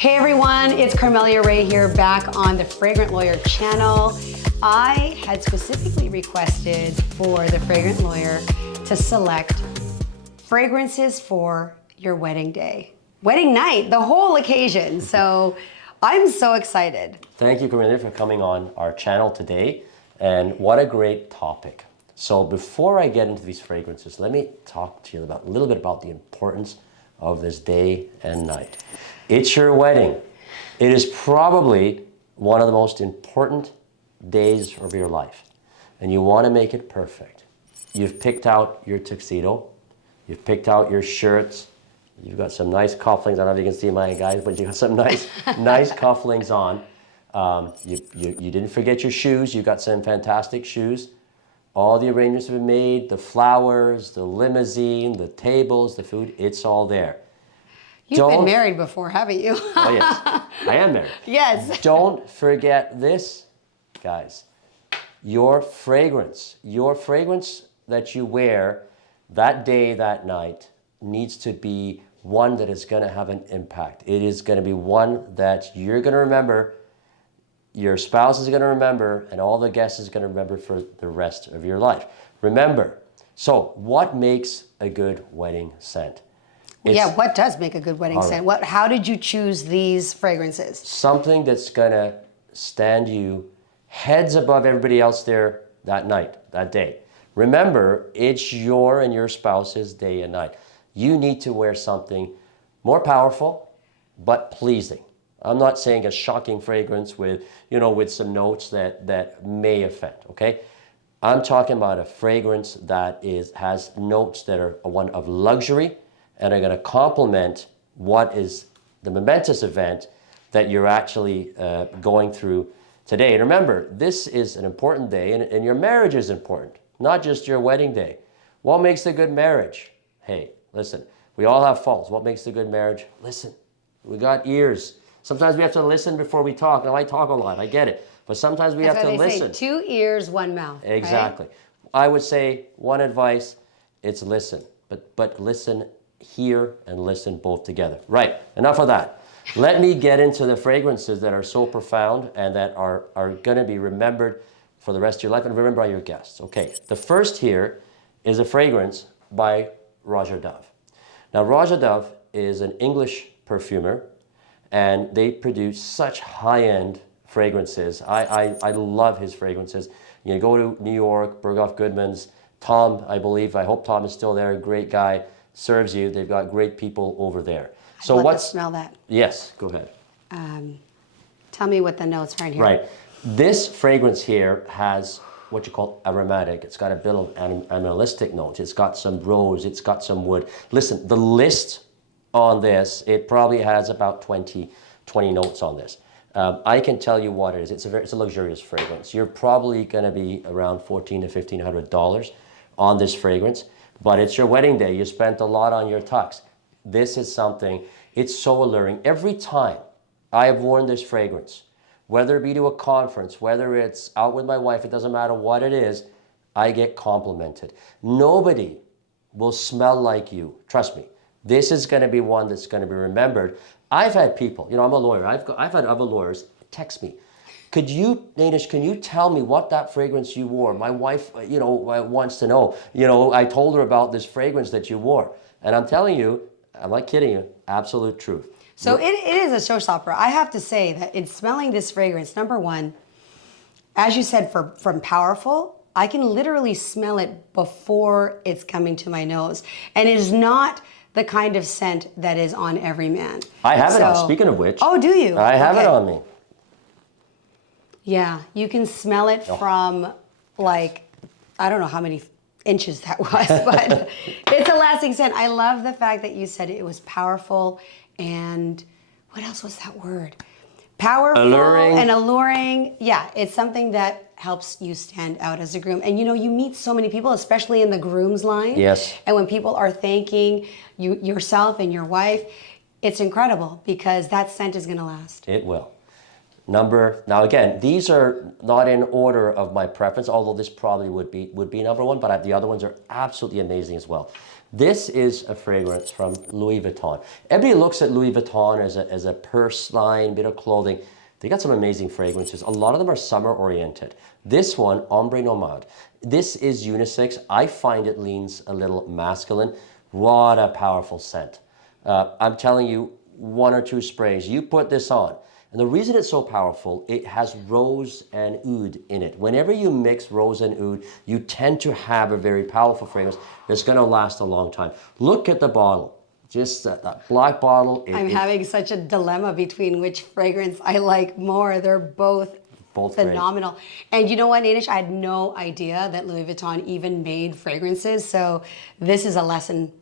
Hey everyone, it's Carmelia Ray here back on the Fragrant Lawyer channel. I had specifically requested for the Fragrant Lawyer to select fragrances for your wedding day. Wedding night, the whole occasion. So I'm so excited. Thank you, Carmelia, for coming on our channel today. And what a great topic. So before I get into these fragrances, let me talk to you about a little bit about the importance of this day and night. It's your wedding. It is probably one of the most important days of your life. And you want to make it perfect. You've picked out your tuxedo. You've picked out your shirts. You've got some nice cufflinks. I don't know if you can see my guys, but you got some nice cufflinks on. You didn't forget your shoes. You got some fantastic shoes. All the arrangements have been made, the flowers, the limousine, the tables, the food, it's all there. You've been married before, haven't you? Oh yes, I am married. Yes. Don't forget this, guys. Your fragrance that you wear that day, that night, needs to be one that is going to have an impact. It is going to be one that you're going to remember, your spouse is going to remember, and all the guests is going to remember for the rest of your life. Remember, so what makes a good wedding scent? What does make a good wedding scent? How did you choose these fragrances? Something that's going to stand you heads above everybody else there that night, that day. Remember, it's your and your spouse's day and night. You need to wear something more powerful, but pleasing. I'm not saying a shocking fragrance with some notes that may offend, okay? I'm talking about a fragrance that has notes that are one of luxury and are going to complement what is the momentous event that you're actually going through today. And remember, this is an important day, and your marriage is important, not just your wedding day. What makes a good marriage? Hey, listen, we all have faults. What makes a good marriage? Listen, we got ears. Sometimes we have to listen before we talk. Now, I talk a lot, I get it. But sometimes we have to listen. Say, 2 ears, 1 mouth. Exactly. Right? I would say one advice, it's listen. But listen here and listen both together. Right, enough of that. Let me get into the fragrances that are so profound and that are going to be remembered for the rest of your life and remembered by your guests. Okay, the first here is a fragrance by Roger Dove. Now, Roger Dove is an English perfumer, and they produce such high-end fragrances. I love his fragrances. You go to New York, Berghoff Goodman's, Tom, I hope Tom is still there, great guy, serves you. They've got great people over there. So I'd love to smell that. Yes, go ahead. Tell me what the notes are in here. Right. This fragrance here has what you call aromatic. It's got a bit of animalistic notes. It's got some rose. It's got some wood. Listen, the list on this, it probably has about 20 notes on this. I can tell you what it is. It's a luxurious fragrance. You're probably going to be around $1,400 to $1,500 on this fragrance, but it's your wedding day. You spent a lot on your tux. This is something, it's so alluring. Every time I have worn this fragrance, whether it be to a conference, whether it's out with my wife, it doesn't matter what it is, I get complimented. Nobody will smell like you. Trust me. This is going to be one that's going to be remembered. I've had people, I'm a lawyer. I've had other lawyers text me. Danish, can you tell me what that fragrance you wore? My wife, wants to know. I told her about this fragrance that you wore. And I'm telling you, I'm not kidding you, absolute truth. So it is a showstopper. I have to say that in smelling this fragrance, number one, as you said, from powerful, I can literally smell it before it's coming to my nose. And it is not the kind of scent that is on every man. I have it on, speaking of which. Oh, do you? I have it on me. Yeah, you can smell it from I don't know how many inches that was, but it's a lasting scent. I love the fact that you said it was powerful and what else was that word? Powerful and alluring. Yeah, it's something that helps you stand out as a groom. And you meet so many people, especially in the groom's line. Yes. And when people are thanking yourself and your wife, it's incredible because that scent is going to last. It will. Now again, these are not in order of my preference, although this probably would be number one, but the other ones are absolutely amazing as well. This is a fragrance from Louis Vuitton. Everybody looks at Louis Vuitton as a purse line, bit of clothing. They got some amazing fragrances. A lot of them are summer oriented. This one, Ombre Nomade. This is unisex. I find it leans a little masculine. What a powerful scent. I'm telling you, 1 or 2 sprays, you put this on. And the reason it's so powerful, it has rose and oud in it. Whenever you mix rose and oud, you tend to have a very powerful fragrance that's going to last a long time. Look at the bottle. Just that black bottle. I'm having such a dilemma between which fragrance I like more. They're both phenomenal. Great. And you know what, Nanish? I had no idea that Louis Vuitton even made fragrances. So this is a lesson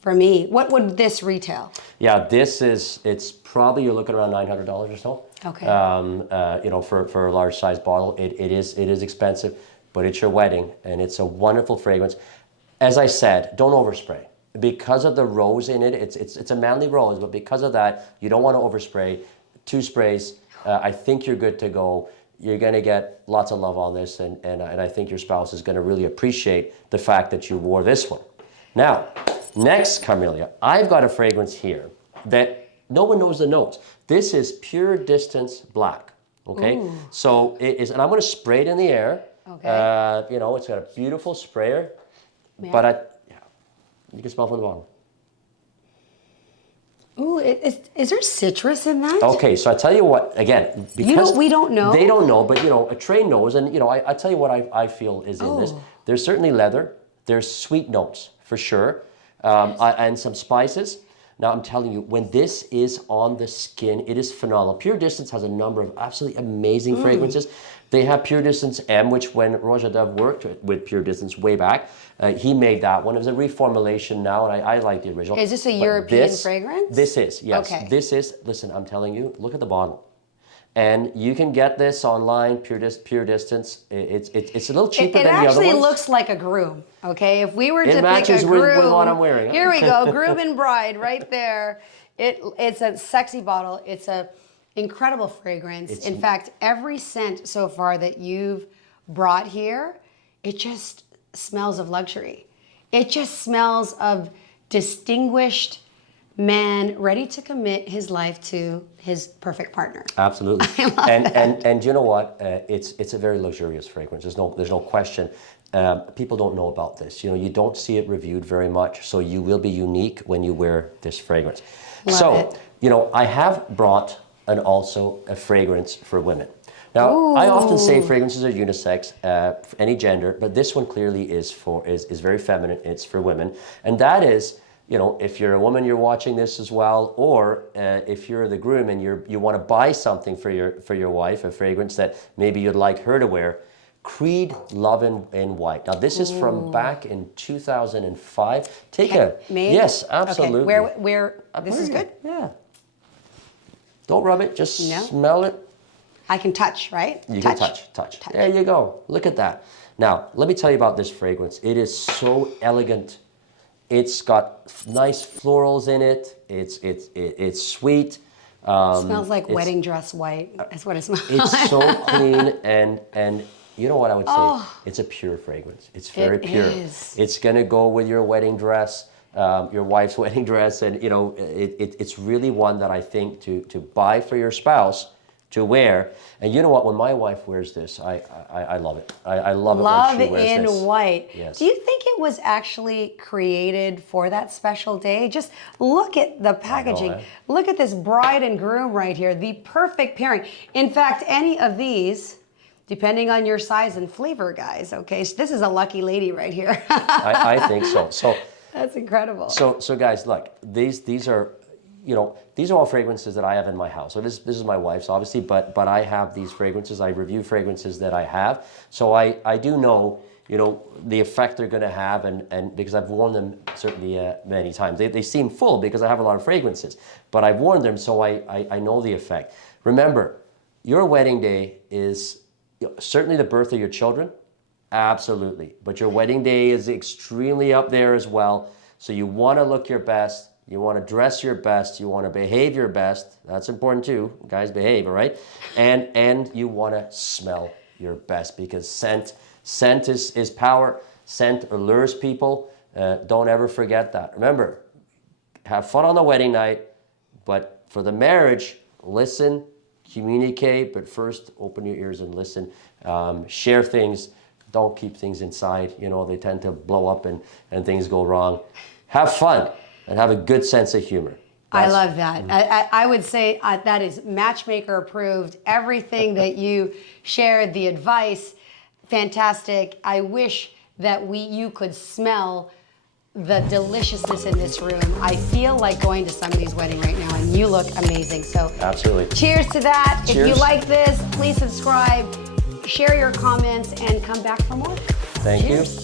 for me. What would this retail? Yeah, it's probably, you're looking around $900 or so. Okay. You know, for a large size bottle, it is expensive, but it's your wedding and it's a wonderful fragrance. As I said, don't overspray. Because of the rose in it, it's a manly rose, but because of that, you don't want to overspray. 2 sprays, I think you're good to go. You're going to get lots of love on this, and I think your spouse is going to really appreciate the fact that you wore this one. Now, next, Carmelia, I've got a fragrance here that no one knows the notes. This is Pure Distance Black, okay? Ooh. So it is, and I'm going to spray it in the air. Okay. You know, it's got a beautiful sprayer, but you can smell from the bottom. Ooh, is there citrus in that? Okay, so I tell you what, again, because we don't know. They don't know, but you know, a trained knows, and you know, I tell you what I feel is in this. There's certainly leather, there's sweet notes for sure, and some spices. Now I'm telling you, when this is on the skin, it is phenomenal. Pure Distance has a number of absolutely amazing fragrances. They have Pure Distance M, which when Roger Dove worked with Pure Distance way back, he made that one. It was a reformulation now, and I like the original. Is this a European fragrance? This is, yes. Okay. This is, listen, I'm telling you, look at the bottle. And you can get this online, Pure Distance. It's a little cheaper than the other ones. It actually looks like a groom, okay? If we were to pick a groom. It matches with what I'm wearing. Here we go, groom and bride right there. It's a sexy bottle. It's a incredible fragrance. In fact, every scent so far that you've brought here, it just smells of luxury. It just smells of distinguished man ready to commit his life to his perfect partner. Absolutely. And you know what? It's a very luxurious fragrance. There's no question. People don't know about this. You know, you don't see it reviewed very much, so you will be unique when you wear this fragrance. Love it. You know, I have brought also a fragrance for women. Now, I often say fragrances are unisex, any gender, but this one clearly is very feminine. It's for women, and that is, you know, if you're a woman, you're watching this as well, or if you're the groom and you want to buy something for your wife, a fragrance that maybe you'd like her to wear, Creed Love in White. Now, this is from back in 2005. Yes, absolutely. Okay. Where this is good? Yeah. Don't rub it, just smell it. I can touch, right? You can touch. There you go. Look at that. Now, let me tell you about this fragrance. It is so elegant. It's got nice florals in it. It's sweet. Smells like wedding dress white. That's what it smells like. It's so clean, and you know what I would say? It's a pure fragrance. It's very pure. Is. It's gonna go with your wedding dress, your wife's wedding dress, and you know, it's really one that I think to buy for your spouse to wear. And you know what? When my wife wears this, I love it. I love it when she wears this. Love in White. Yes. Do you think it was actually created for that special day? Just look at the packaging. Look at this bride and groom right here. The perfect pairing. In fact, any of these, depending on your size and flavor, guys, okay? So this is a lucky lady right here. I think so. So that's incredible. So guys, look, these are, you know, these are all fragrances that I have in my house. So this is my wife's, obviously, but I have these fragrances. I review fragrances that I have. So I do know, you know, the effect they're going to have, and because I've worn them certainly many times. They seem full because I have a lot of fragrances, but I've worn them, so I know the effect. Remember, your wedding day is certainly the birth of your children, absolutely. But your wedding day is extremely up there as well. So you want to look your best. You want to dress your best. You want to behave your best. That's important too. Guys, behave, all right? And you want to smell your best, because scent is power. Scent allures people. Don't ever forget that. Remember, have fun on the wedding night, but for the marriage, listen, communicate, but first open your ears and listen. Share things. Don't keep things inside. You know, they tend to blow up and things go wrong. Have fun and have a good sense of humor. I love that. I would say that is matchmaker approved. Everything that you shared, the advice, fantastic. I wish that you could smell the deliciousness in this room. I feel like going to somebody's wedding right now, and you look amazing. So absolutely. Cheers to that. Cheers. If you like this, please subscribe, share your comments, and come back for more. Thank Cheers. you.